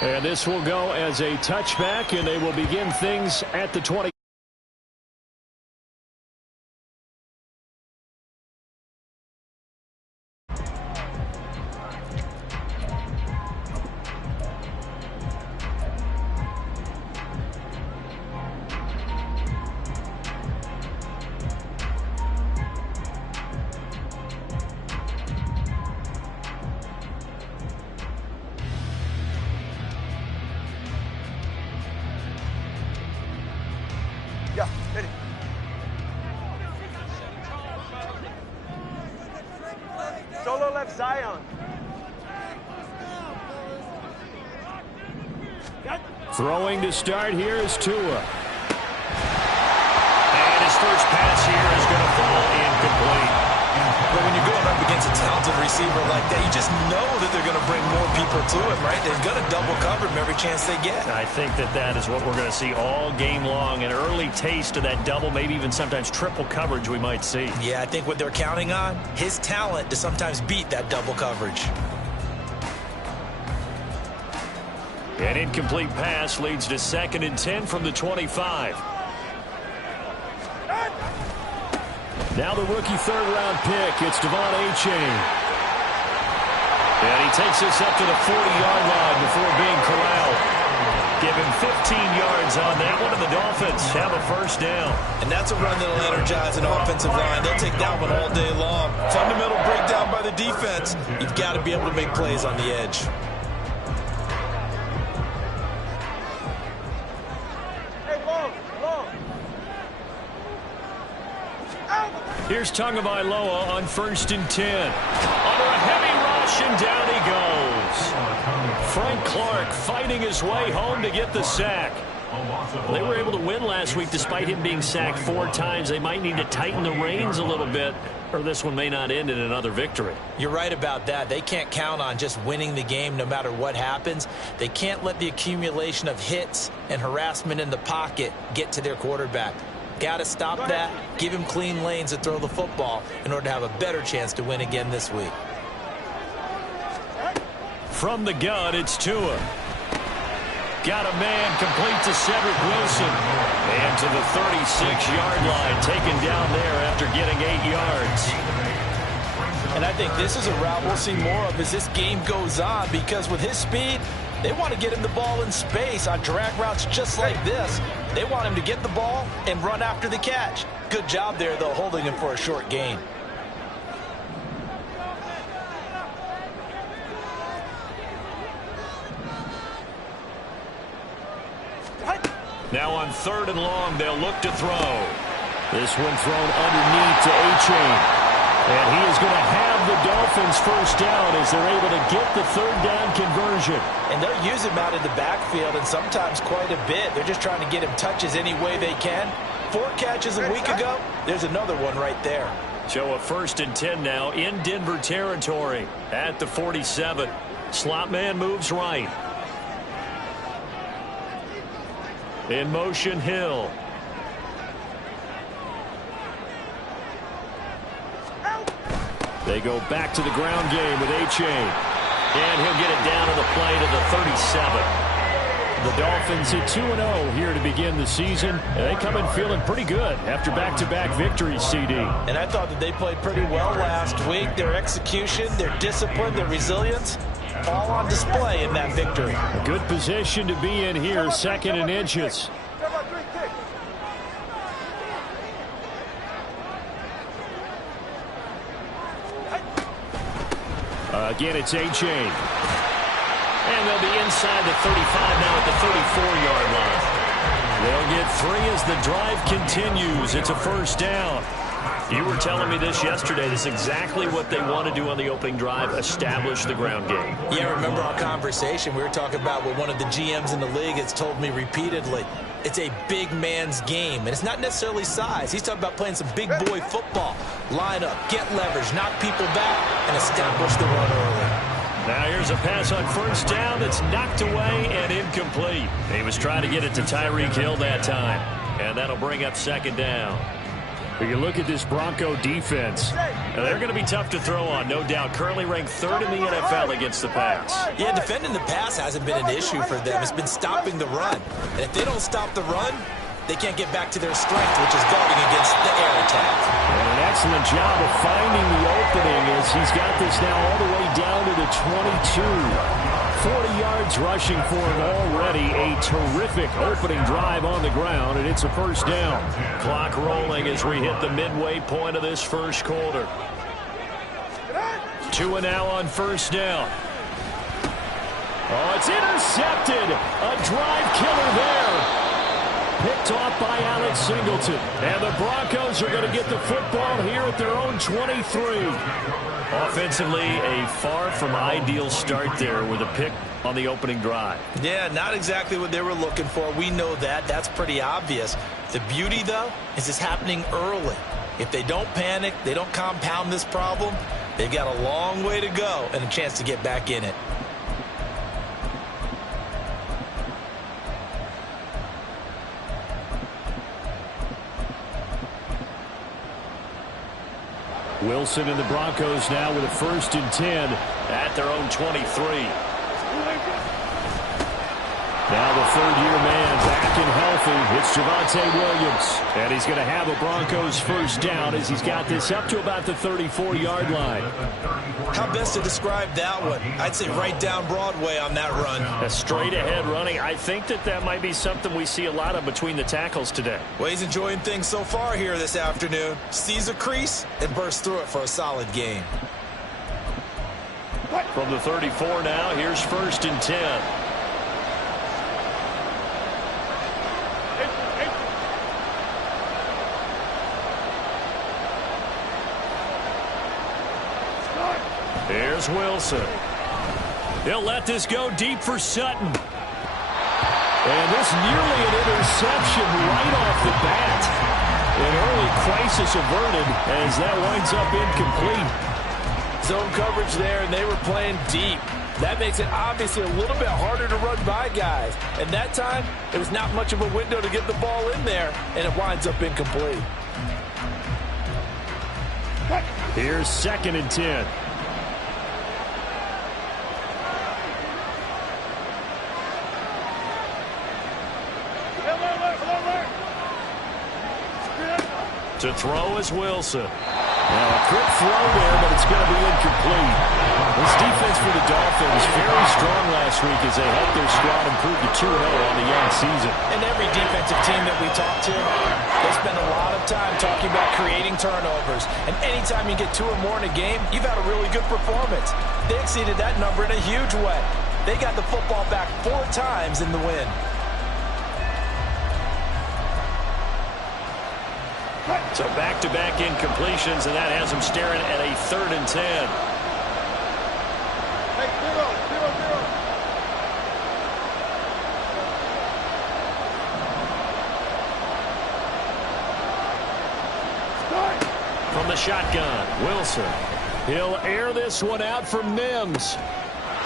And this will go as a touchback, and they will begin things at the 20. Yeah, hit it. Solo left Zion. Throwing to start here is Tua. And his first pass here is going to fall incomplete. But when you're going up against a talented receiver like that, you just know that they're going to bring more people to him, right? They're going to double cover him every chance they get. I think that is what we're going to see all game long. An early taste of that double, maybe even sometimes triple coverage we might see. Yeah, I think what they're counting on, his talent to sometimes beat that double coverage. An incomplete pass leads to 2nd and 10 from the 25. Now the rookie third-round pick. It's Devon Achane. And he takes us up to the 40-yard line before being corralled. Give him 15 yards on that one, and the Dolphins have a first down. And that's a run that'll energize an offensive line. They'll take that one all day long. Fundamental breakdown by the defense. You've got to be able to make plays on the edge. Here's Tagovailoa on 1st and 10. Under a heavy rush, and down he goes. Frank Clark fighting his way home to get the sack. They were able to win last week despite him being sacked 4 times. They might need to tighten the reins a little bit, or this one may not end in another victory. You're right about that. They can't count on just winning the game no matter what happens. They can't let the accumulation of hits and harassment in the pocket get to their quarterback. Got to stop that, give him clean lanes to throw the football in order to have a better chance to win again this week. From the gun, it's Tua. Got a man complete to Cedric Wilson. And to the 36-yard line, taken down there after getting 8 yards. And I think this is a route we'll see more of as this game goes on, because with his speed, they want to get him the ball in space on drag routes just like this. They want him to get the ball and run after the catch. Good job there, though, holding him for a short gain. Now on 3rd and long, they'll look to throw. This one thrown underneath to Achane. And he is going to have the Dolphins first down as they're able to get the 3rd down conversion. And they'll use him out in the backfield, and sometimes quite a bit. They're just trying to get him touches any way they can. 4 catches a week ago. There's another one right there. So a 1st and 10 now in Denver territory at the 47. Slot man moves right. In motion, Hill. They go back to the ground game with Achane. And he'll get it down on the play to the 37. The Dolphins at 2-0 here to begin the season. And they come in feeling pretty good after back-to-back victories, CD. And I thought that they played pretty well last week. Their execution, their discipline, their resilience, all on display in that victory. A good position to be in here, 2nd and inches. Again, it's Achane. And they'll be inside the 35 now at the 34-yard line. They'll get 3 as the drive continues. It's a first down. You were telling me this yesterday. This is exactly what they want to do on the opening drive, establish the ground game. Yeah, remember our conversation. We were talking about what one of the GMs in the league has told me repeatedly. It's a big man's game, and it's not necessarily size. He's talking about playing some big boy football. Line up, get leverage, knock people back, and establish the run early. Now here's a pass on first down that's knocked away and incomplete. He was trying to get it to Tyreek Hill that time, and that'll bring up 2nd down. You look at this Bronco defense. Now, they're going to be tough to throw on, no doubt. Currently ranked 3rd in the NFL against the pass. Yeah, defending the pass hasn't been an issue for them. It's been stopping the run. And if they don't stop the run, they can't get back to their strength, which is guarding against the air attack. And an excellent job of finding the opening as he's got this now all the way down to the 22. 40 yards rushing for him already. A terrific opening drive on the ground, and it's a first down. Clock rolling as we hit the midway point of this first quarter. 2 and now on first down. Oh, it's intercepted. A drive killer there. Picked off by Alex Singleton. And the Broncos are going to get the football here at their own 23. Offensively, a far from ideal start there with a pick on the opening drive. Yeah, not exactly what they were looking for. We know that. That's pretty obvious. The beauty, though, is it's happening early. If they don't panic, they don't compound this problem, they've got a long way to go and a chance to get back in it. Wilson and the Broncos now with a 1st and 10 at their own 23. Now the 3rd-year man back and healthy. It's Javonte Williams. And he's going to have a Broncos first down as he's got this up to about the 34-yard line. How best to describe that one? I'd say right down Broadway on that run. A straight-ahead running. I think that might be something we see a lot of between the tackles today. Well, he's enjoying things so far here this afternoon. Sees a crease and bursts through it for a solid gain. From the 34 now, here's 1st and 10. Here's Wilson. He'll let this go deep for Sutton. And this nearly an interception right off the bat. An early crisis averted as that winds up incomplete. Zone coverage there, and they were playing deep. That makes it obviously a little bit harder to run by guys. And that time, it was not much of a window to get the ball in there, and it winds up incomplete. Here's 2nd and 10. To throw is Wilson. Now a quick throw there, but it's going to be incomplete. This defense for the Dolphins very strong last week as they helped their squad improve to 2-0 on the young season. And every defensive team that we talk to, they spend a lot of time talking about creating turnovers. And anytime you get 2 or more in a game, you've had a really good performance. They exceeded that number in a huge way. They got the football back 4 times in the win. So back-to-back incompletions, and that has them staring at a 3rd and 10. From the shotgun, Wilson. He'll air this one out for Mims.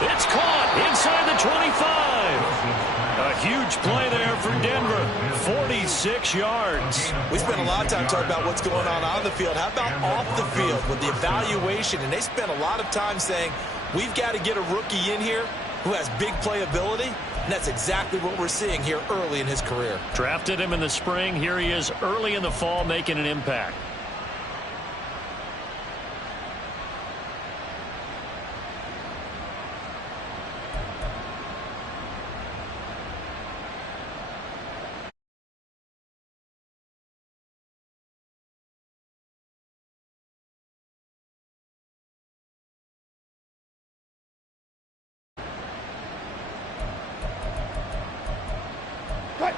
It's caught inside the 25. A huge play there for Denver. 46 yards. We spent a lot of time talking about what's going on the field. How about off the field with the evaluation? And they spent a lot of time saying, we've got to get a rookie in here who has big playability. And that's exactly what we're seeing here early in his career. Drafted him in the spring. Here he is early in the fall making an impact.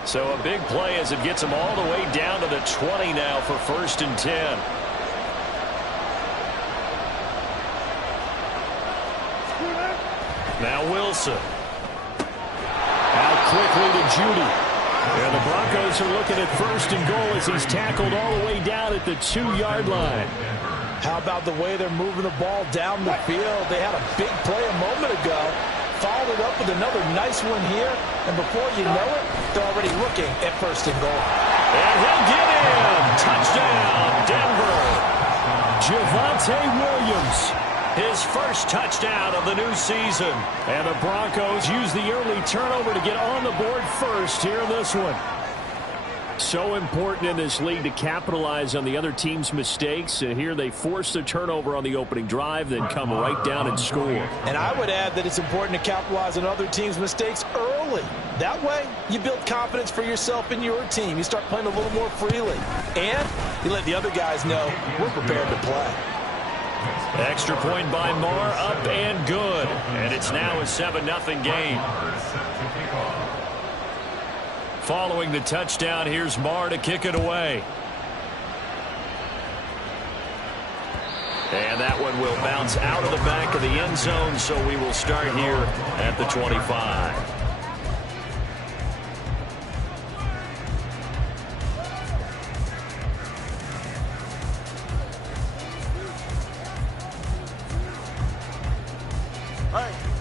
So a big play as it gets him all the way down to the 20 now for 1st and 10. Now Wilson. Out quickly to Judy. And the Broncos are looking at 1st and goal as he's tackled all the way down at the 2-yard line. How about the way they're moving the ball down the field? They had a big play a moment ago. Followed it up with another nice one here. And before you know it, they're already looking at 1st and goal. And he'll get in. Touchdown, Denver. Javonte Williams, his first touchdown of the new season. And the Broncos use the early turnover to get on the board first here in this one. So important in this league to capitalize on the other team's mistakes. Here they force the turnover on the opening drive, then come right down and score. And I would add that it's important to capitalize on other teams' mistakes early. That way, you build confidence for yourself and your team. You start playing a little more freely. And you let the other guys know we're prepared to play. Extra point by Marr, up and good. And it's now a 7-0 game. Following the touchdown, here's Marr to kick it away. And that one will bounce out of the back of the end zone, so we will start here at the 25.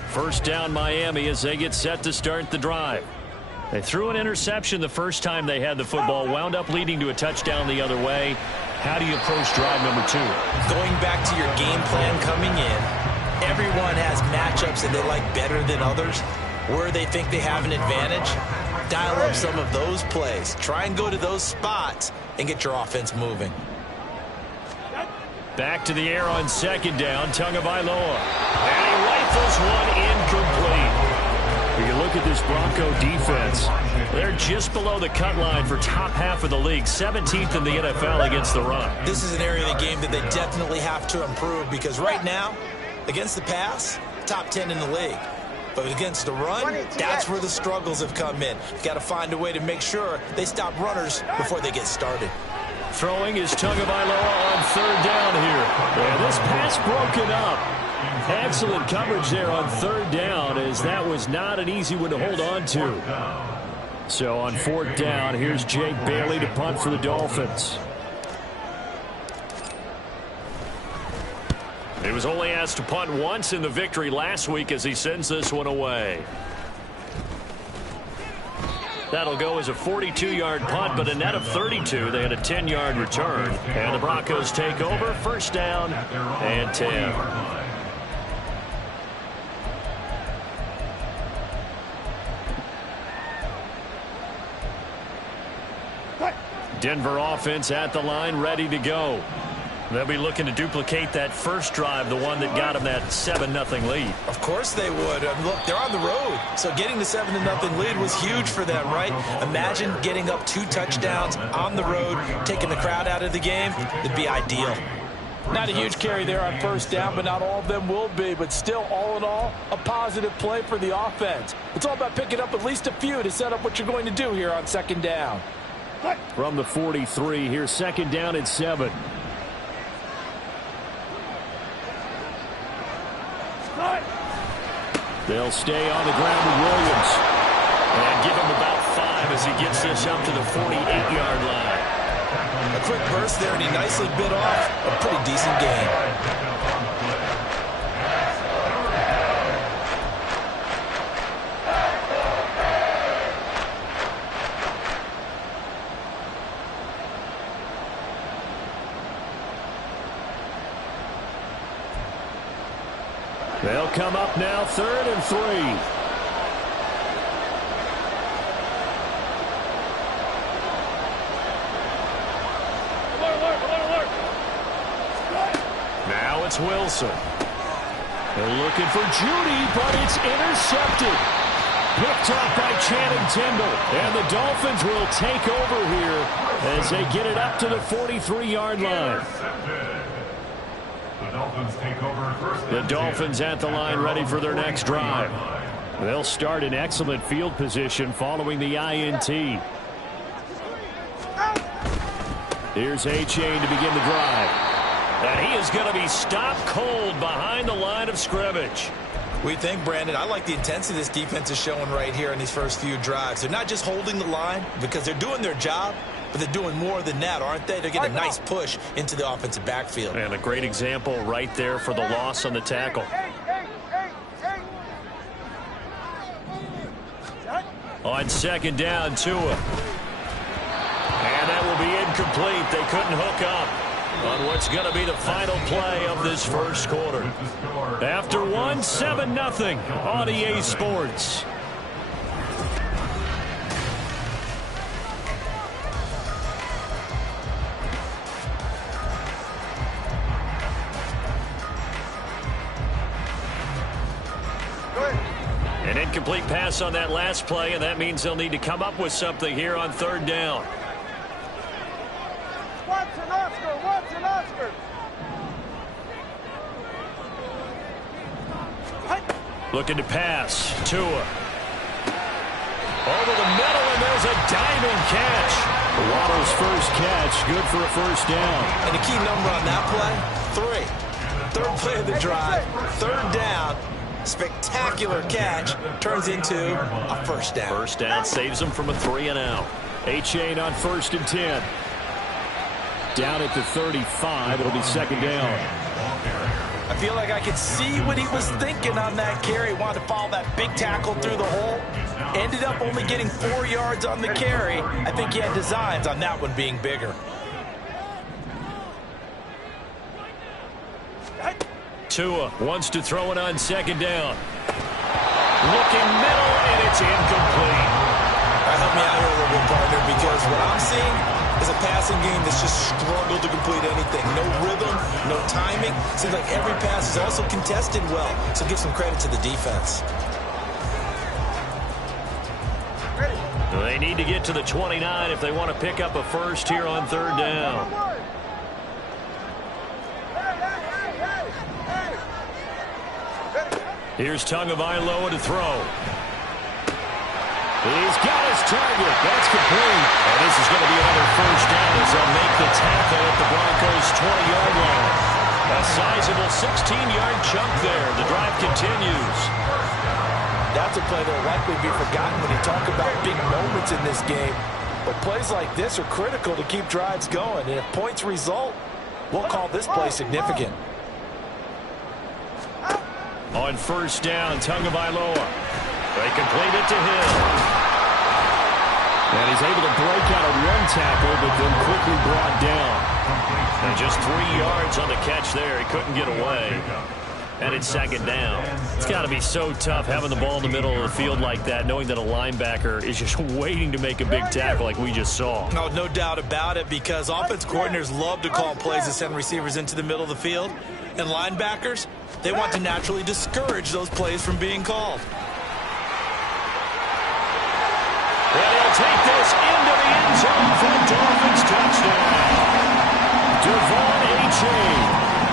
First down, Miami, as they get set to start the drive. They threw an interception the first time they had the football, wound up leading to a touchdown the other way. How do you approach drive number 2? Going back to your game plan coming in, everyone has matchups that they like better than others. Where they think they have an advantage, dial up some of those plays. Try and go to those spots and get your offense moving. Back to the air on second down, Tagovailoa. And he rifles one incomplete. You look at this Bronco defense. They're just below the cut line for top half of the league, 17th in the NFL against the run. This is an area of the game that they definitely have to improve because right now, against the pass, top 10 in the league. But against the run, that's where the struggles have come in. You've got to find a way to make sure they stop runners before they get started. Throwing is Tagovailoa on third down here. And this pass broken up. Excellent coverage there on third down, as that was not an easy one to hold on to. So on fourth down, here's Jake Bailey to punt for the Dolphins. He was only asked to punt once in the victory last week as he sends this one away. That'll go as a 42-yard punt, but a net of 32. They had a 10-yard return. And the Broncos take over, first down and 10. Denver offense at the line, ready to go. They'll be looking to duplicate that first drive, the one that got them that 7-0 lead. Of course they would. Look, they're on the road, so getting the 7-0 lead was huge for them, right? Imagine getting up 2 touchdowns on the road, taking the crowd out of the game. It'd be ideal. Not a huge carry there on first down, but not all of them will be. But still, all in all, a positive play for the offense. It's all about picking up at least a few to set up what you're going to do here on second down. From the 43, here's second down and 7. They'll stay on the ground with Williams. And give him about 5 as he gets this up to the 48-yard line. A quick burst there, and he nicely bit off a pretty decent gain. They'll come up now, 3rd and 3. Now it's Wilson. They're looking for Judy, but it's intercepted. Picked up by Channing Tindall. And the Dolphins will take over here as they get it up to the 43-yard line. The Dolphins at the line, ready for their next drive. They'll start in excellent field position following the INT. Here's A-Chain to begin the drive. And he is going to be stopped cold behind the line of scrimmage. We think, Brandon, I like the intensity this defense is showing right here in these first few drives. They're not just holding the line because they're doing their job, but they're doing more than that, aren't they? They're getting a nice push into the offensive backfield. And a great example right there for the loss on the tackle. On second down, Tua. And incomplete. They couldn't hook up on what's going to be the final play of this first quarter. After one, 7-0 on EA Sports. An incomplete pass on that last play, and that means they'll need to come up with something here on third down. Watson, Oscar. Looking to pass. Tua. Over the middle, and there's a diamond catch. Waddle's first catch, good for a first down. And the key number on that play, 3. Third play of the drive, third down. Spectacular catch turns into a first down. First down saves them from a 3-and-out. A-Chain on 1st and 10. Down at the 35. It'll be second down. I feel like I could see what he was thinking on that carry. Wanted to follow that big tackle through the hole. Ended up only getting 4 yards on the carry. I think he had designs on that one being bigger. Tua wants to throw it on second down. Looking middle, and it's incomplete. Help me out here a little bit, partner, because what I'm seeing is a passing game that's just struggled to complete anything. No rhythm, no timing. Seems like every pass is also contested well, so give some credit to the defense. They need to get to the 29 if they want to pick up a first here on third down. Here's Tagovailoa to throw. He's got his target. That's complete. And this is going to be another first down as they'll make the tackle at the Broncos' 20-yard line. A sizable 16-yard chunk there. The drive continues. That's a play that will likely be forgotten when you talk about big moments in this game. But plays like this are critical to keep drives going. And if points result, we'll call this play significant. On first down, Tagovailoa. They complete it to Hill. And he's able to break out a run tackle, but then quickly brought down. And just 3 yards on the catch there. He couldn't get away. And it's second down. It's got to be so tough having the ball in the middle of the field like that, knowing that a linebacker is just waiting to make a big tackle like we just saw. Oh, no doubt about it, because offense coordinators love to call plays that send receivers into the middle of the field. And linebackers, they want to naturally discourage those plays from being called. And he'll take this into the end zone for a Dolphins touchdown. Devon A-Chain,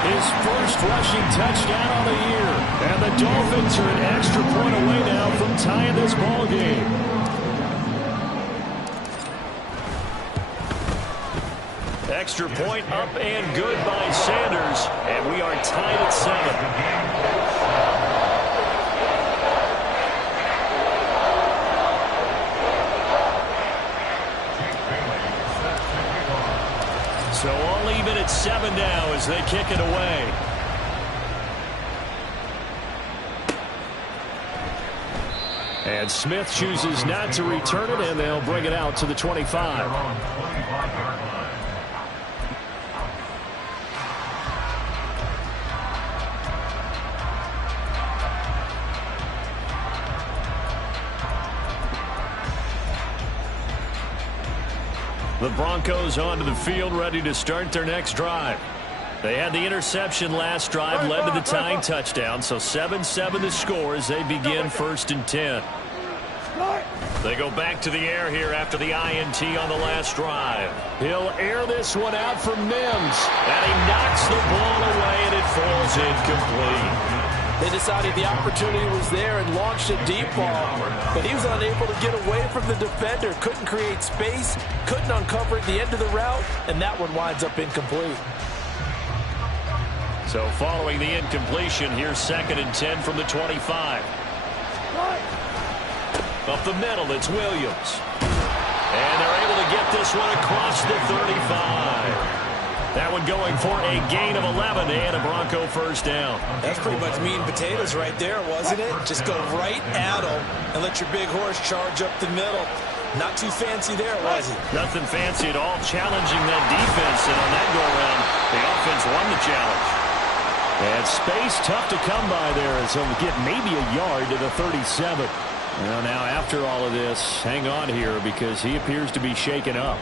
his first rushing touchdown on the year. And the Dolphins are an extra point away now from tying this ball game. Extra point up and good by Sanders. And we are tied at 7. So all even at 7 now as they kick it away. And Smith chooses not to return it, and they'll bring it out to the 25. The Broncos onto the field, ready to start their next drive. They had the interception last drive, led to the tying touchdown, so 7-7 the score as they begin 1st and 10. They go back to the air here after the INT on the last drive. He'll air this one out for Mims, and he knocks the ball away, and it falls incomplete. They decided the opportunity was there and launched a deep ball, but he was unable to get away from the defender, couldn't create space, couldn't uncover at the end of the route, and that one winds up incomplete. So following the incompletion, here's 2nd and 10 from the 25. Up the middle, it's Williams. And they're able to get this one across the 35. That one going for a gain of 11 and a Bronco first down. That's pretty much meat and potatoes right there, wasn't it? Just go right at them and let your big horse charge up the middle. Not too fancy there, was he? Nothing fancy at all, challenging that defense, and on that go-around, the offense won the challenge. And space tough to come by there as he'll get maybe a yard to the 37. Well, now after all of this, hang on here because he appears to be shaken up.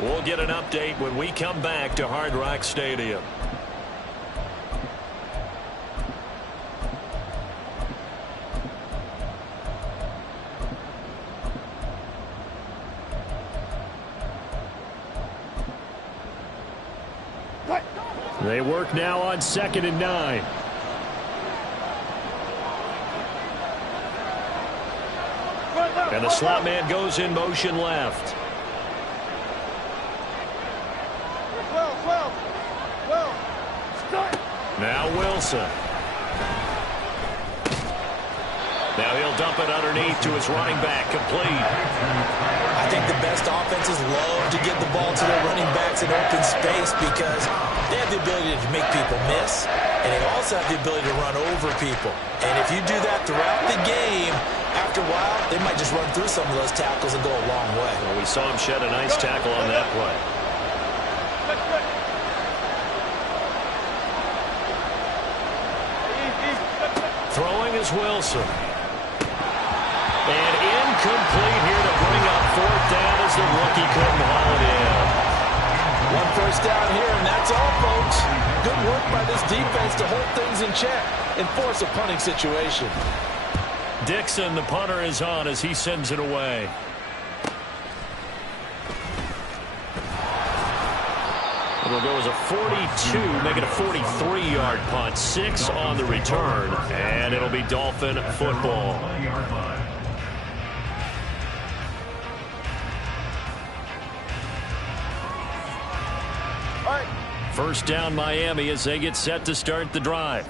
We'll get an update when we come back to Hard Rock Stadium. They work now on 2nd and 9. And the slot man goes in motion left. 12. Now Wilson. Now he'll dump it underneath to his running back, complete. I think the best offenses love to get the ball to their running backs in open space because they have the ability to make people miss, and they also have the ability to run over people. And if you do that throughout the game, after a while, they might just run through some of those tackles and go a long way. Well, we saw him shed a nice tackle on that play. Throwing is Wilson. And incomplete here to bring up 4th down as the rookie couldn't haul it in. 1 first down here, and that's all, folks. Good work by this defense to hold things in check and force a punting situation. Dixon, the punter, is on as he sends it away. It'll go as a 42, make it a 43-yard punt. 6 on the return, and it'll be Dolphin football. First down Miami as they get set to start the drive.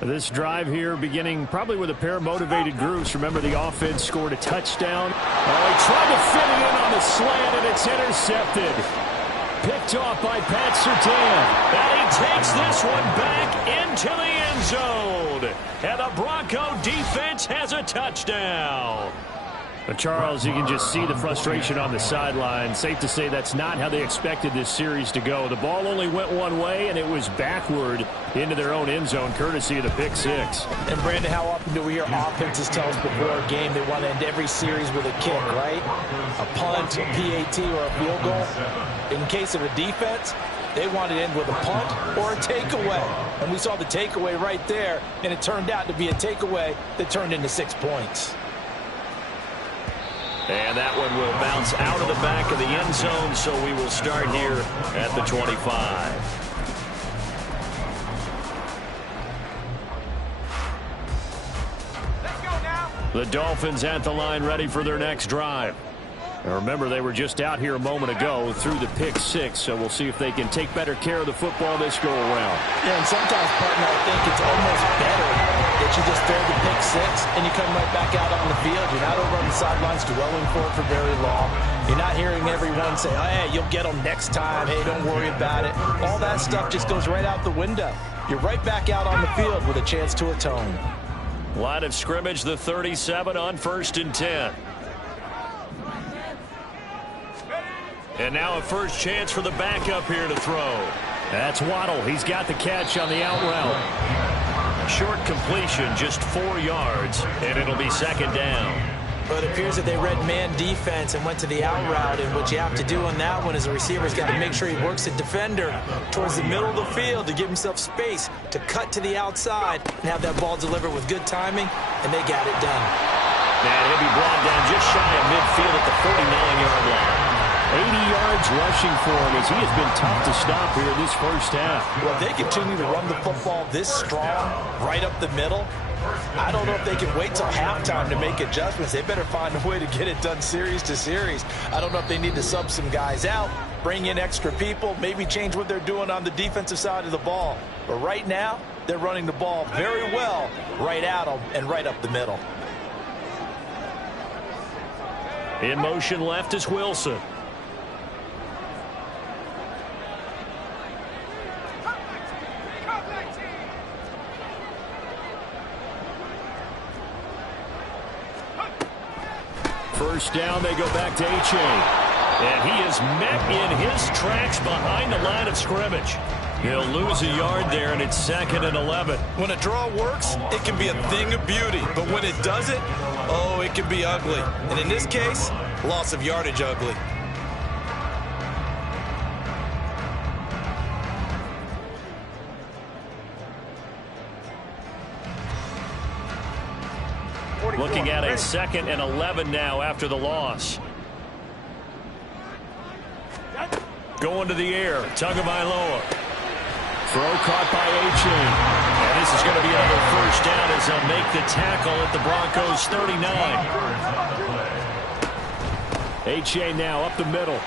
This drive here beginning probably with a pair of motivated groups. Remember, the offense scored a touchdown. Oh, he tried to fit it in on the slant, and it's intercepted. Picked off by Pat Surtain. And he takes this one back into the end zone. And the Bronco defense has a touchdown. But Charles, you can just see the frustration on the sideline. Safe to say that's not how they expected this series to go. The ball only went one way, and it was backward into their own end zone, courtesy of the pick six. And, Brandon, how often do we hear offenses tell us before a game they want to end every series with a kick, right? A punt, a PAT, or a field goal. In case of a defense, they want to end with a punt or a takeaway. And we saw the takeaway right there, and it turned out to be a takeaway that turned into 6 points. And that one will bounce out of the back of the end zone, so we will start here at the 25. The Dolphins at the line, ready for their next drive. Now remember, they were just out here a moment ago through the pick six, so we'll see if they can take better care of the football this go-around. Yeah, and sometimes, partner, I think it's almost better that you just throw the pick six and you come right back out on the field. You're not over on the sidelines dwelling for very long. You're not hearing everyone say, oh, hey, you'll get them next time. Hey, don't worry about it. All that stuff just goes right out the window. You're right back out on the field with a chance to atone. Line of scrimmage, the 37 on 1st and 10. And now a first chance for the backup here to throw. That's Waddle. He's got the catch on the out route. Short completion, just 4 yards, and it'll be 2nd down. But it appears that they read man defense and went to the out route, and what you have to do on that one is a receiver's got to make sure he works the defender towards the middle of the field to give himself space to cut to the outside and have that ball delivered with good timing, and they got it done. And he'll be brought down just shy of midfield at the 49-yard line. 80 yards rushing for him as he has been tough to stop here this first half. Well, if they continue to run the football this strong right up the middle, I don't know if they can wait till halftime to make adjustments. They better find a way to get it done series to series. I don't know if they need to sub some guys out, bring in extra people, maybe change what they're doing on the defensive side of the ball. But right now, they're running the ball very well right at them and right up the middle. In motion left is Wilson. first down, they go back to H.A. And he is met in his tracks behind the line of scrimmage. He'll lose a yard there, and it's 2nd and 11. When a draw works, it can be a thing of beauty. But when it doesn't, oh, it can be ugly. And in this case, loss of yardage ugly. Looking at a 2nd and 11 now after the loss. Going to the air, Tagovailoa. Throw caught by A-Chain. And this is going to be another first down as they'll make the tackle at the Broncos 39. A-Chain now up the middle.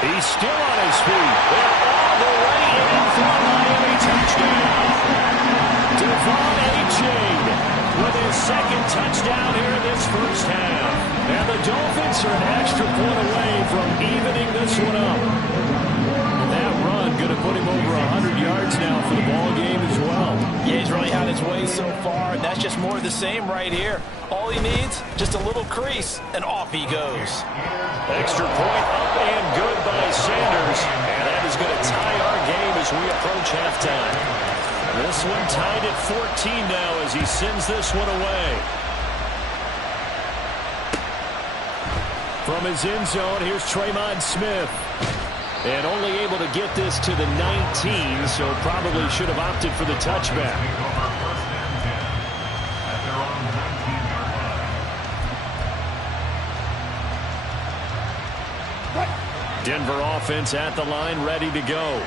He's still on his feet. They're all the way in for a Miami touchdown. Devon A-Chain with his 2nd touchdown here in this first half. And the Dolphins are an extra point away from evening this one up. And that run going to put him over 100 yards now for the ball game as well. Yeah, he's really had his way so far, and that's just more of the same right here. All he needs, just a little crease, and off he goes. Extra point up and good by Sanders. And that is going to tie our game as we approach halftime. This one tied at 14 now as he sends this one away. From his end zone, here's Tremon Smith. And only able to get this to the 19, so probably should have opted for the touchback. Denver offense at the line, ready to go.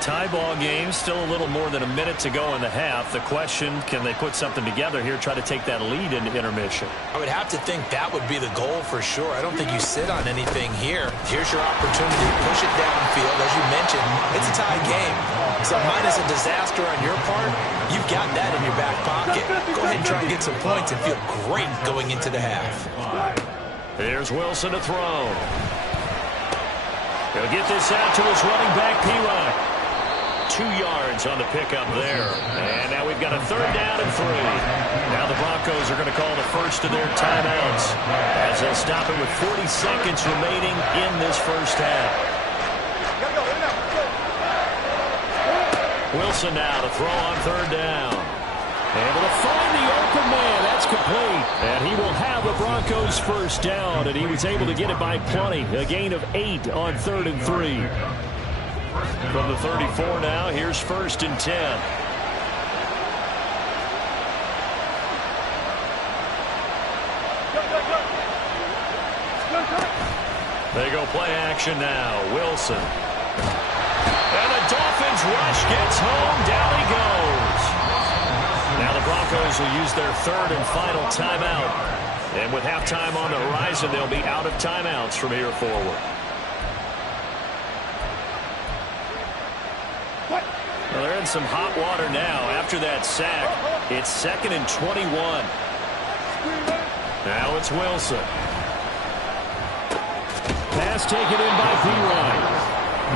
Tie ball game, still a little more than a minute to go in the half. The question, can they put something together here, try to take that lead into intermission? I would have to think that would be the goal for sure. I don't think you sit on anything here. Here's your opportunity to push it downfield. As you mentioned, it's a tie game. So minus a disaster on your part, you've got that in your back pocket. Go ahead and try and get some points and feel great going into the half. Here's Wilson to throw. He'll get this out to his running back, P-Rock. 2 yards on the pickup there. And now we've got a 3rd down and 3. Now the Broncos are going to call the first of their timeouts as they'll stop it with 40 seconds remaining in this first half. Wilson now to throw on 3rd down. Able to find the open man. That's complete. And he will have the Broncos first down, and he was able to get it by plenty. A gain of 8 on 3rd and 3. From the 34 now, here's 1st and 10. They go play action now. Wilson. And the Dolphins rush gets home. Down he goes. Now the Broncos will use their 3rd and final timeout. And with halftime on the horizon, they'll be out of timeouts from here forward. Well, they're in some hot water now after that sack. It's 2nd and 21. Now it's Wilson. Pass taken in by P-Ryan.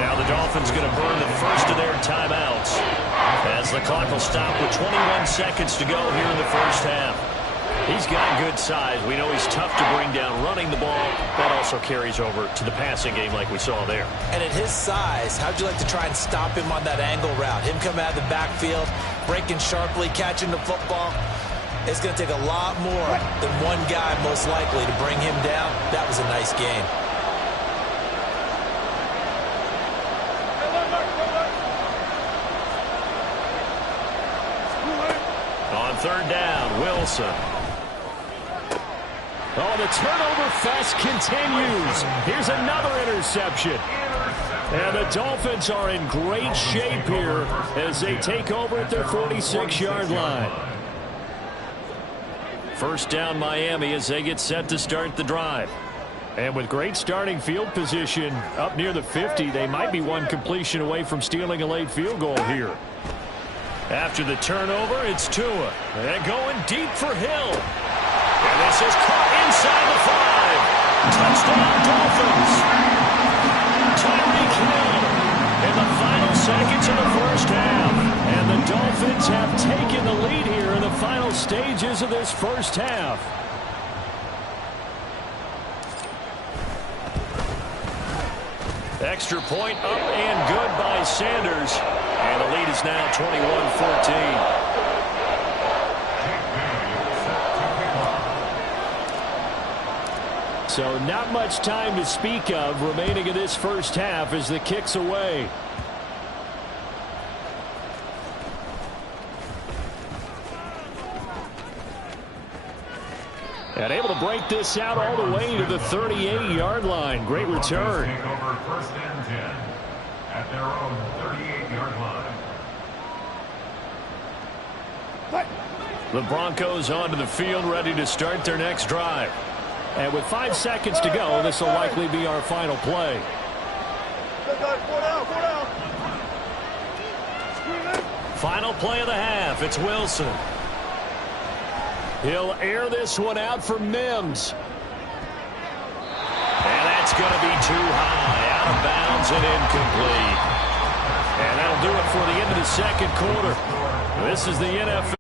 Now the Dolphins going to burn the first of their timeouts as the clock will stop with 21 seconds to go here in the first half. He's got good size. We know he's tough to bring down running the ball. That also carries over to the passing game like we saw there. And at his size, how'd you like to try and stop him on that angle route? Him coming out of the backfield, breaking sharply, catching the football. It's going to take a lot more than one guy most likely to bring him down. That was a nice game. On 3rd down, Wilson. Oh, the turnover fest continues. Here's another interception. And the Dolphins are in great shape here as they take over at their 46-yard line. First down, Miami, as they get set to start the drive. And with great starting field position up near the 50, they might be one completion away from stealing a late field goal here. After the turnover, it's Tua. And going deep for Hill. And this is caught inside the 5. Touchdown, Dolphins. Tyreek Hill in the final seconds of the first half. And the Dolphins have taken the lead here in the final stages of this first half. Extra point up and good by Sanders. And the lead is now 21-14. So not much time to speak of remaining in this first half as the kick's away. And able to break this out all the way to the 38-yard line. Great return. Take over first and 10 at their own 38-yard line. The Broncos onto the field, ready to start their next drive. And with 5 seconds to go, this will likely be our final play. Final play of the half. It's Wilson. He'll air this one out for Mims. And that's going to be too high. Out of bounds and incomplete. And that'll do it for the end of the second quarter. This is the NFL.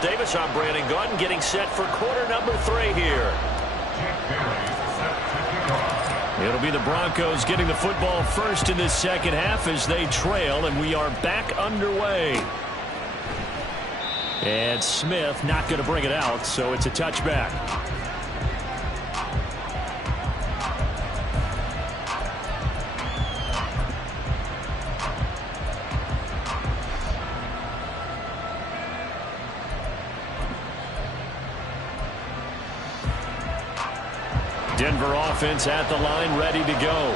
Davis on Brandon Gordon getting set for quarter number 3 here. It'll be the Broncos getting the football first in this second half as they trail, and we are back underway. And Smith not going to bring it out, so it's a touchback. Denver offense at the line, ready to go.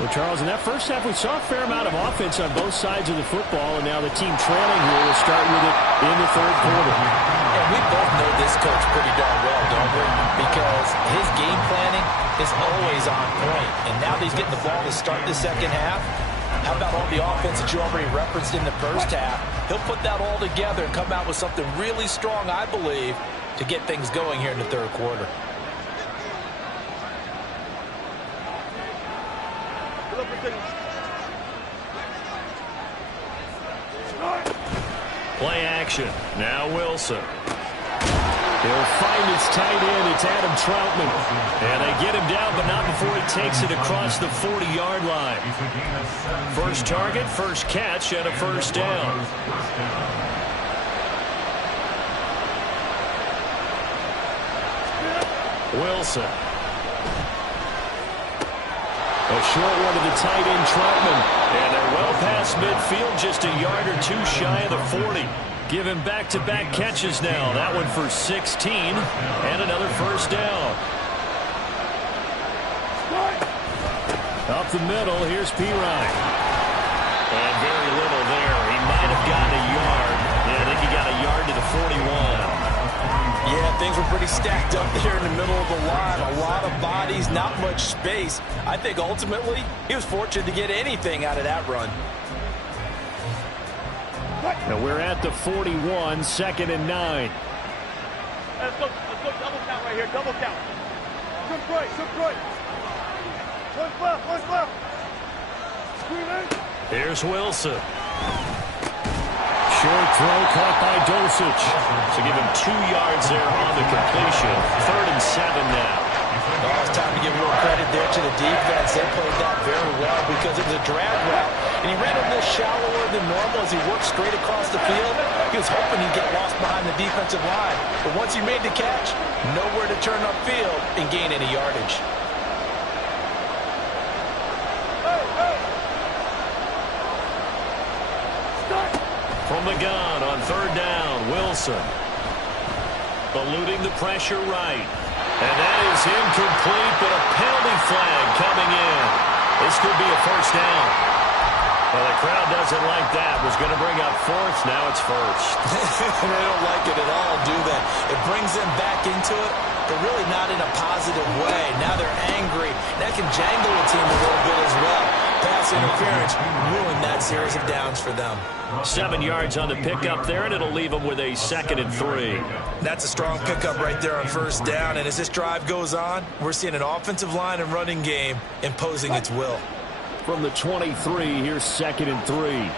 Well, Charles, in that first half, we saw a fair amount of offense on both sides of the football, and now the team trailing here will start with it in the third quarter. And we both know this coach pretty darn well, don't we? Because his game planning is always on point. And now that he's getting the ball to start the second half, how about all the offense that you already referenced in the first half? He'll put that all together and come out with something really strong, I believe, to get things going here in the third quarter. Play action. Now Wilson. He'll find his tight end. It's Adam Troutman. And they get him down, but not before he takes it across the 40-yard line. First target, first catch, and a first down. Wilson. A short one to the tight end, Troutman. And they're well past midfield, just a yard or two shy of the 40. Give him back-to-back catches now. That one for 16, and another first down. Up the middle, here's Pirine. And very little there. He might have gotten a yard. Yeah, I think he got a yard to the 41. Yeah, things were pretty stacked up there in the middle of the line. A lot of bodies, not much space. I think ultimately he was fortunate to get anything out of that run. Now we're at the 41, 2nd and 9. Let's go double count right here, double count. Good right, good right. One's left. Screaming. Here's Wilson. Short throw caught by Dosich. So give him 2 yards there on the completion. 3rd and 7 now. Oh, it's time to give a little credit there to the defense. They played that very well because it was a drag route, and he ran a little shallower than normal as he worked straight across the field. He was hoping he'd get lost behind the defensive line, but once he made the catch, nowhere to turn upfield and gain any yardage. From the gun on 3rd down, Wilson. Eluding the pressure right. And that is incomplete, but a penalty flag coming in. This could be a first down. Well, the crowd doesn't like that. Was going to bring up 4th. Now it's 1st. They don't like it at all, do they? It brings them back into it, but really not in a positive way. Now they're angry. can jangle a team a little bit as well. Pass interference ruined that series of downs for them. 7 yards on the pickup there, and it'll leave them with a 2nd and 3. That's a strong pickup right there on first down, and as this drive goes on, we're seeing an offensive line and running game imposing its will. From the 23, here's 2nd and 3.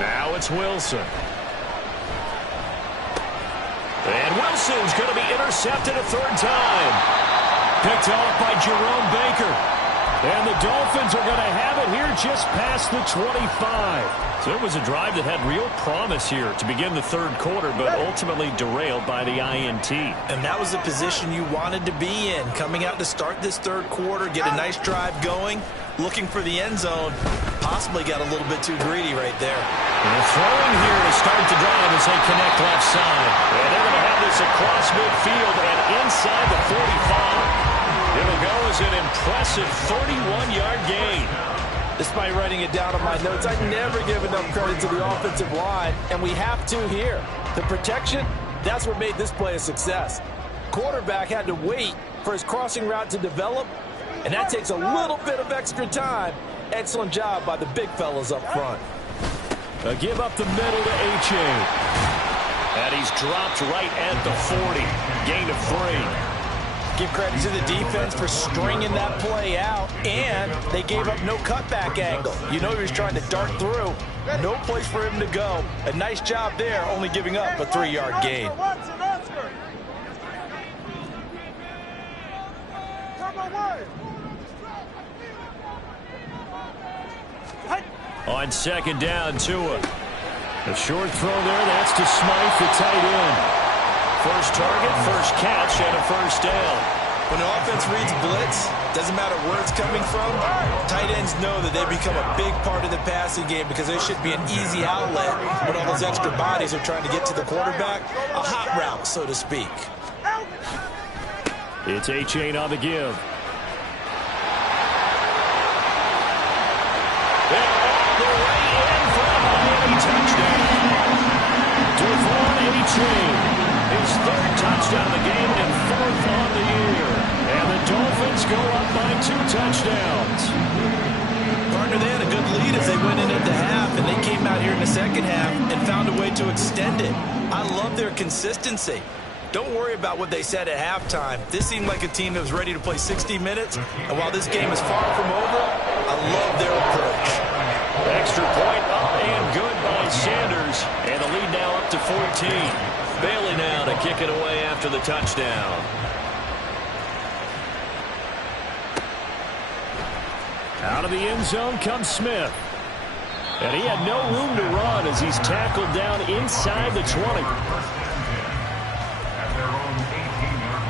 Now it's Wilson. And Wilson's going to be intercepted a 3rd time. Picked off by Jerome Baker. And the Dolphins are going to have it here just past the 25. So it was a drive that had real promise here to begin the 3rd quarter, but ultimately derailed by the INT. And that was the position you wanted to be in. Coming out to start this 3rd quarter, get a nice drive going, looking for the end zone. Possibly got a little bit too greedy right there. And throwing here to start the drive as they connect left side. And they're going to have this across midfield and inside the 45. It'll go as an impressive 31-yard gain. Despite writing it down on my notes, I never give enough credit to the offensive line, and we have to here. The protection, that's what made this play a success. Quarterback had to wait for his crossing route to develop, and that takes a little bit of extra time. Excellent job by the big fellas up front. A give up the middle to H.A. And he's dropped right at the 40. Gain of 3. Give credit to the defense for stringing that play out, and they gave up no cutback angle. You know he was trying to dart through. No place for him to go. A nice job there, only giving up a 3-yard gain. On 2nd down, Tua. A short throw there, that's to Smythe, the tight end. First target, first catch, and a 1st down. When the offense reads blitz, doesn't matter where it's coming from, tight ends know that they become a big part of the passing game because they should be an easy outlet when all those extra bodies are trying to get to the quarterback. A hot route, so to speak. It's H.A. on the give. And all the way in for a Miami touchdown. Devon H.A. His 3rd touchdown of the game and 4th on the year. And the Dolphins go up by 2 touchdowns. Partner, they had a good lead as they went in at the half, and they came out here in the 2nd half and found a way to extend it. I love their consistency. Don't worry about what they said at halftime. This seemed like a team that was ready to play 60 minutes, and while this game is far from over, I love their approach. Extra point up and good by Sanders, and the lead now up to 14. Bailey now to kick it away after the touchdown. Out of the end zone comes Smith. And he had no room to run as he's tackled down inside the 20. At their own 18-yard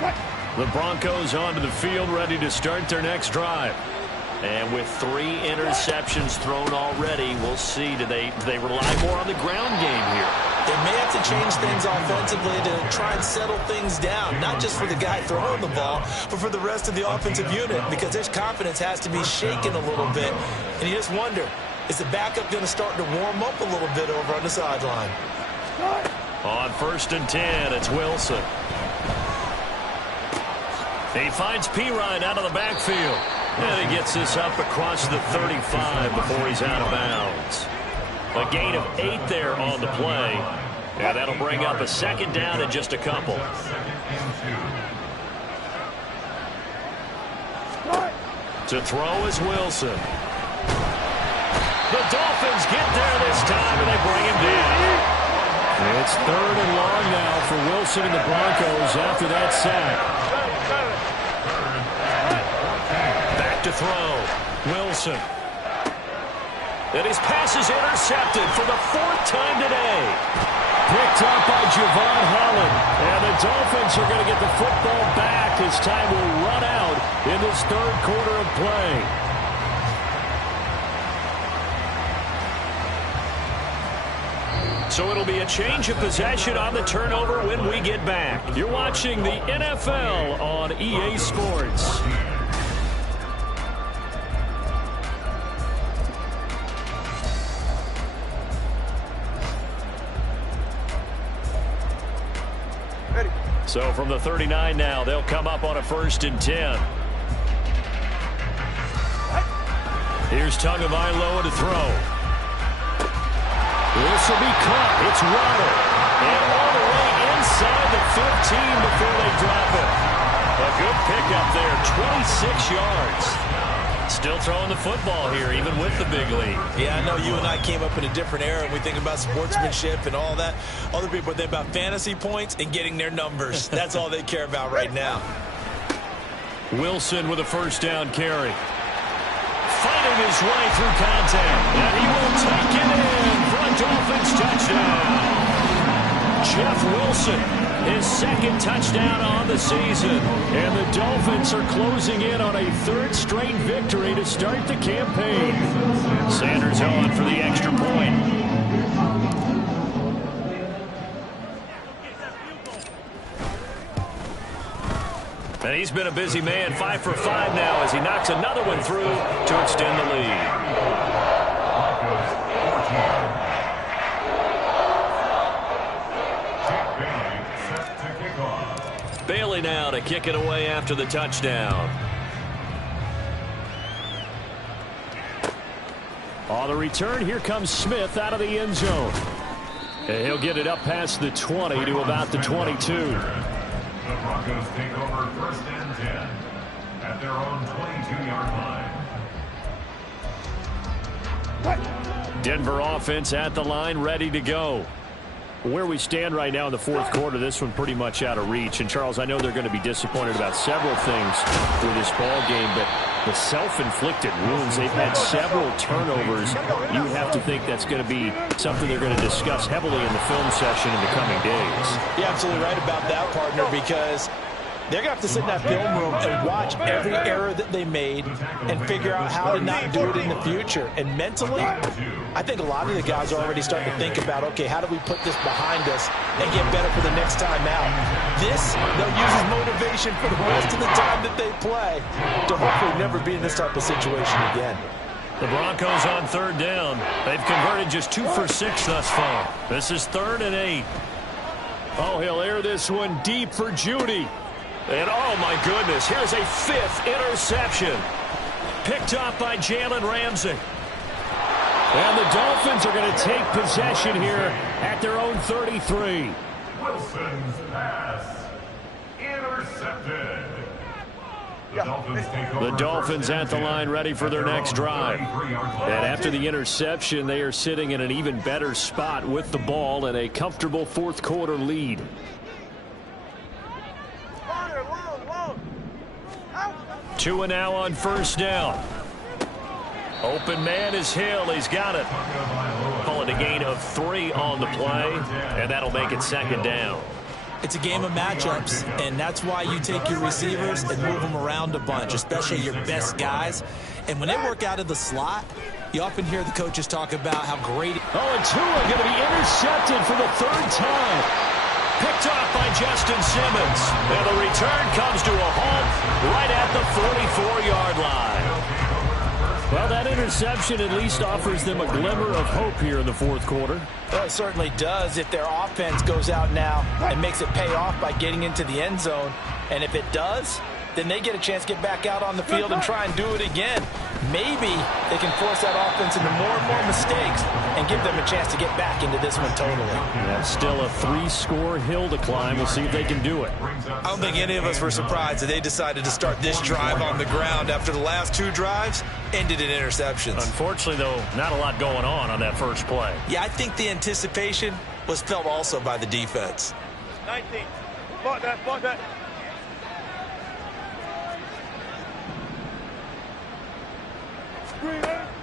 line. The Broncos onto the field, ready to start their next drive. And with 3 interceptions thrown already, we'll see. Do they rely more on the ground game here? They may have to change things offensively to try and settle things down, not just for the guy throwing the ball, but for the rest of the offensive unit, because their confidence has to be shaken a little bit. And you just wonder, is the backup going to start to warm up a little bit over on the sideline? On 1st and 10, it's Wilson. He finds Pirine out of the backfield. And he gets this up across the 35 before he's out of bounds. A gain of 8 there on the play. And that'll bring up a 2nd down in just a couple. To throw is Wilson. The Dolphins get there this time, and they bring him down. It's 3rd and long now for Wilson and the Broncos after that sack. To throw. Wilson. And his pass is intercepted for the 4th time today. Picked up by Javon Holland. And the Dolphins are going to get the football back as time will run out in this 3rd quarter of play. So it'll be a change of possession on the turnover when we get back. You're watching the NFL on EA Sports. So from the 39 now, they'll come up on a 1st and 10. Here's Tagovailoa to throw. This will be caught. It's Waddle. And all the way inside the 15 before they drop it. A good pickup there, 26 yards. Still throwing the football here, even with the big lead. Yeah, I know you and I came up in a different era, and we think about sportsmanship and all that. Other people think about fantasy points and getting their numbers. That's all they care about right now. Wilson with a 1st down carry. Fighting his way through contact. And he will take it in for a Dolphins touchdown. Jeff Wilson, his 2nd touchdown on the season. And the Dolphins are closing in on a 3rd straight victory to start the campaign. Sanders on for the extra point. And he's been a busy man, 5 for 5 now as he knocks another one through to extend the lead. Bailey now to kick it away after the touchdown. On the return, here comes Smith out of the end zone. And he'll get it up past the 20 to about the 22. The Broncos take over 1st and 10 at their own 22-yard line. Denver offense at the line, ready to go. Where we stand right now in the 4th quarter, this one pretty much out of reach. And, Charles, I know they're going to be disappointed about several things with this ball game, but the self-inflicted wounds, they've had several turnovers. You would have to think that's going to be something they're going to discuss heavily in the film session in the coming days. You're absolutely right about that, partner, because they're going to have to sit in that film room and watch every error that they made and figure out how to not do it in the future. And mentally, I think a lot of the guys are already starting to think about, okay, how do we put this behind us and get better for the next time out? This, they'll use as motivation for the rest of the time that they play to hopefully never be in this type of situation again. The Broncos on 3rd down. They've converted just 2 for 6 thus far. This is 3rd and 8. Oh, he'll air this one deep for Judy. And, oh, my goodness, here's a 5th interception. Picked up by Jalen Ramsey. And the Dolphins are going to take possession here at their own 33. Wilson's pass intercepted. The Dolphins at the line ready for their next drive. And after the interception, they are sitting in an even better spot with the ball and a comfortable 4th quarter lead. 2 now on 1st down. Open man is Hill. He's got it. Call it a gain of 3 on the play, and that'll make it 2nd down. It's a game of matchups, and that's why you take your receivers and move them around a bunch, especially your best guys. And when they work out of the slot, you often hear the coaches talk about how great. Oh, and Tua going to be intercepted for the 3rd time. Picked off by Justin Simmons. And the return comes to a halt right at the 44-yard line. Well, that interception at least offers them a glimmer of hope here in the 4th quarter. Well, it certainly does if their offense goes out now and makes it pay off by getting into the end zone. And if it does, then they get a chance to get back out on the field and try and do it again. Maybe they can force that offense into more and more mistakes and give them a chance to get back into this one totally. That's still a 3-score hill to climb. We'll see if they can do it. I don't think any of us were surprised that they decided to start this drive on the ground after the last 2 drives ended in interceptions. Unfortunately, though, not a lot going on that first play. Yeah, I think the anticipation was felt also by the defense. 19. Spot that.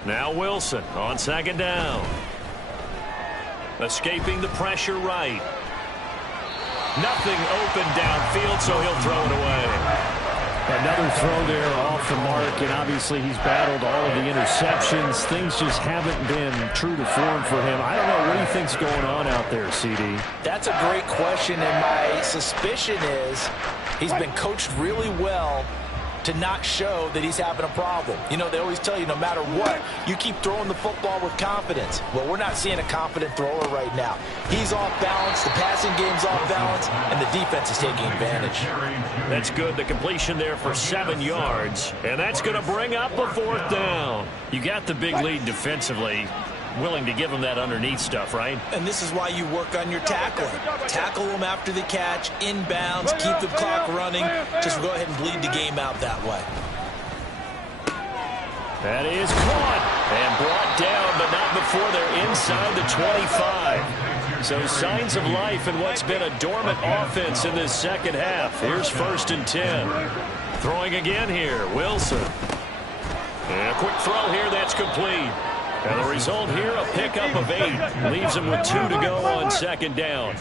Now Wilson on 2nd down. Escaping the pressure right. Nothing open downfield, so he'll throw it away. Another throw there off the mark, and obviously he's battled all of the interceptions. Things just haven't been true to form for him. I don't know what he thinks going on out there, CD. That's a great question, and my suspicion is he's been coached really well to not show that he's having a problem. You know, they always tell you no matter what, you keep throwing the football with confidence. Well, we're not seeing a confident thrower right now. He's off balance, the passing game's off balance, and the defense is taking advantage. That's good. The completion there for 7 yards, and that's going to bring up a 4th down. You got the big lead defensively. Willing to give them that underneath stuff, right? And this is why you work on your tackling. Tackle them after the catch, inbounds, keep the clock running. Just go ahead and bleed the game out that way. That is caught and brought down, but not before they're inside the 25. So signs of life in what's been a dormant offense in this second half. Here's 1st and 10. Throwing again here, Wilson. And a quick throw here, that's complete. And the result here, a pickup of 8. Leaves him with 2 to go on 2nd down.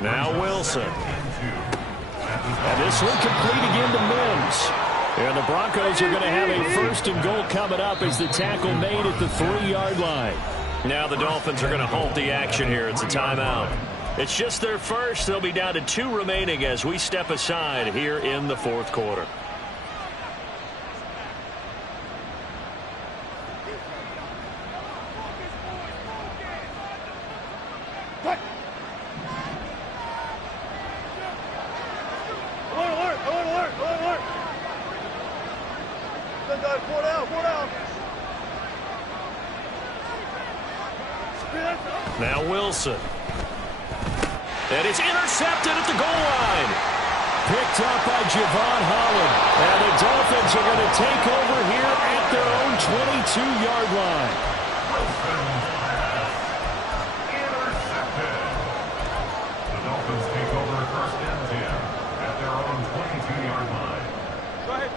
Now Wilson. And this one complete again to Mims. And the Broncos are going to have a 1st and goal coming up as the tackle made at the 3-yard line. Now the Dolphins are going to halt the action here. It's a timeout. It's just their first. They'll be down to 2 remaining as we step aside here in the 4th quarter. Now Wilson. And it's intercepted at the goal line. Picked up by Javon Holland. And the Dolphins are going to take over here at their own 22-yard line. Intercepted. The Dolphins take over 1st and 10 at their own 22-yard line. Go ahead.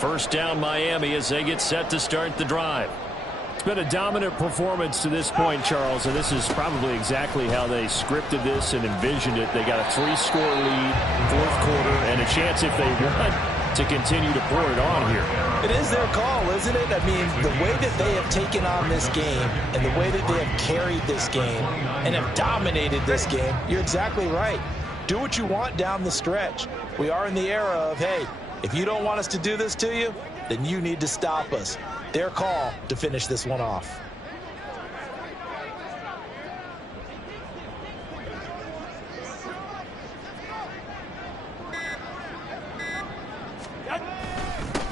1st down Miami as they get set to start the drive. It's been a dominant performance to this point, Charles, and this is probably exactly how they scripted this and envisioned it. They got a 3-score lead, 4th quarter, and a chance if they want to continue to pour it on here. It is their call, isn't it? I mean, the way that they have taken on this game and the way that they have carried this game and have dominated this game, you're exactly right. Do what you want down the stretch. We are in the era of, hey, if you don't want us to do this to you, then you need to stop us. Their call to finish this one off.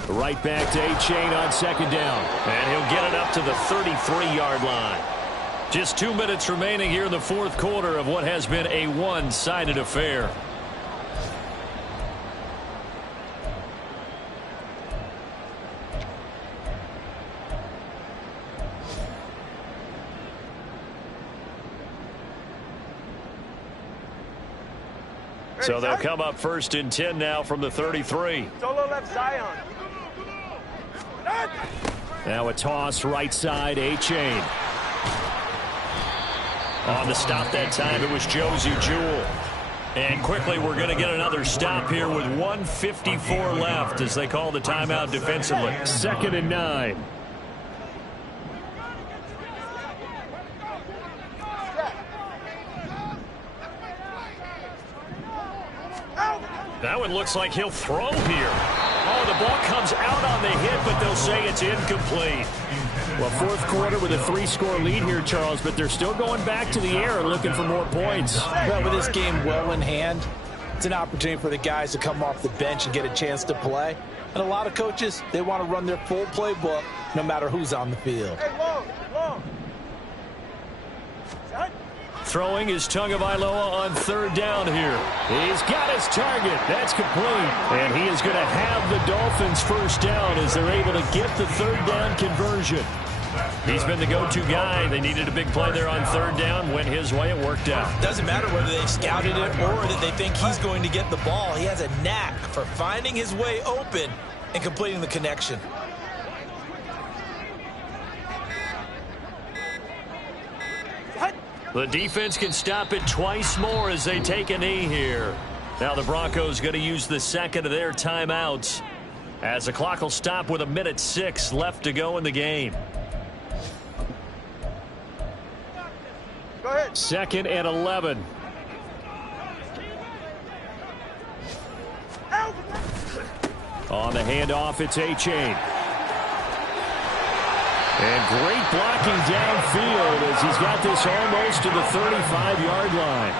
Right back to A-Chain on 2nd down. And he'll get it up to the 33-yard line. Just 2 minutes remaining here in the 4th quarter of what has been a one-sided affair. So they'll come up 1st and 10 now from the 33. Solo left Zion. Now a toss right side, A-Chain. On the stop that time, it was Josie Jewell. And quickly, we're going to get another stop here with 1:54 left as they call the timeout defensively. 2nd and 9. That one looks like he'll throw here. Oh, the ball comes out on the hit, but they'll say it's incomplete. Well, 4th quarter with a 3-score lead here, Charles, but they're still going back to the air and looking for more points. Well, with this game well in hand, it's an opportunity for the guys to come off the bench and get a chance to play. And a lot of coaches, they want to run their full playbook no matter who's on the field. Hey, long. Throwing is Tagovailoa on 3rd down here. He's got his target. That's complete. And he is going to have the Dolphins 1st down as they're able to get the 3rd down conversion. He's been the go-to guy. They needed a big play there on 3rd down. Went his way. It worked out. Doesn't matter whether they've scouted it or that they think he's going to get the ball. He has a knack for finding his way open and completing the connection. The defense can stop it twice more as they take a knee here. Now the Broncos going to use the 2nd of their timeouts as the clock will stop with 1:06 left to go in the game. Go ahead. 2nd and 11. On the handoff, it's A-Chain. And great blocking downfield as he's got this almost to the 35-yard line.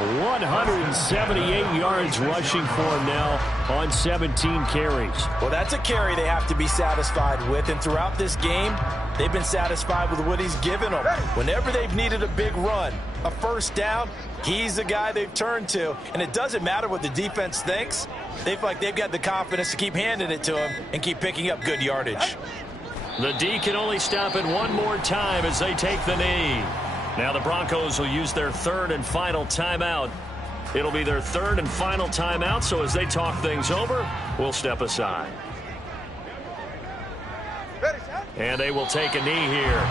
178 yards rushing for him now on 17 carries. Well, that's a carry they have to be satisfied with. And throughout this game, they've been satisfied with what he's given them. Whenever they've needed a big run, a first down, he's the guy they've turned to. And it doesn't matter what the defense thinks. They feel like they've got the confidence to keep handing it to him and keep picking up good yardage. The D can only stop it one more time as they take the knee. Now the Broncos will use their third and final timeout. It'll be their third and final timeout, so as they talk things over, we'll step aside. And they will take a knee here.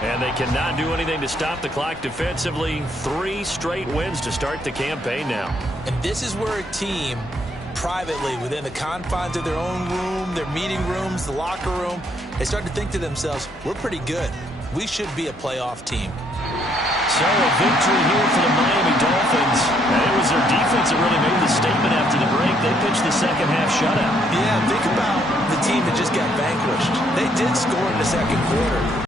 And they cannot do anything to stop the clock defensively. 3 straight wins to start the campaign now. And this is where a team privately, within the confines of their own room, their meeting rooms, the locker room, they start to think to themselves, we're pretty good. We should be a playoff team. So a victory here for the Miami Dolphins. And it was their defense that really made the statement after the break. They pitched the second half shutout. Yeah, think about the team that just got vanquished. They did score in the second quarter.